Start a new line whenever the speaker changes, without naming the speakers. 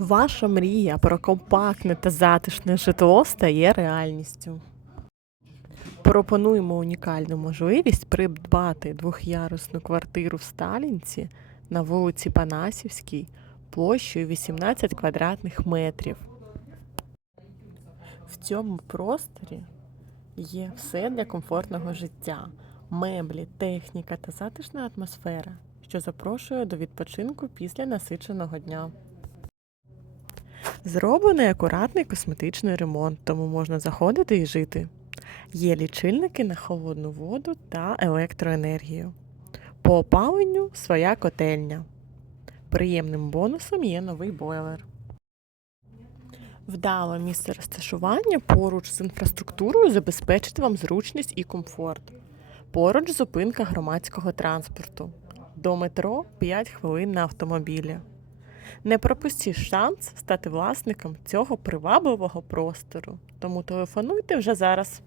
Ваша мрія про компактне та затишне житло стає реальністю. Пропонуємо унікальну можливість придбати двохярусну квартиру в Сталінці на вулиці Панасівській площею 18 квадратних метрів. В цьому просторі є все для комфортного життя: меблі, техніка та затишна атмосфера, що запрошує до відпочинку після насиченого дня. Зроблений акуратний косметичний ремонт, тому можна заходити і жити. Є лічильники на холодну воду та електроенергію. По опаленню своя котельня. Приємним бонусом є новий бойлер. Вдале місце розташування поруч з інфраструктурою забезпечить вам зручність і комфорт. Поруч зупинка громадського транспорту. До метро 5 хвилин на автомобілі. Не пропустіть шанс стати власником цього привабливого простору. Тому телефонуйте вже зараз.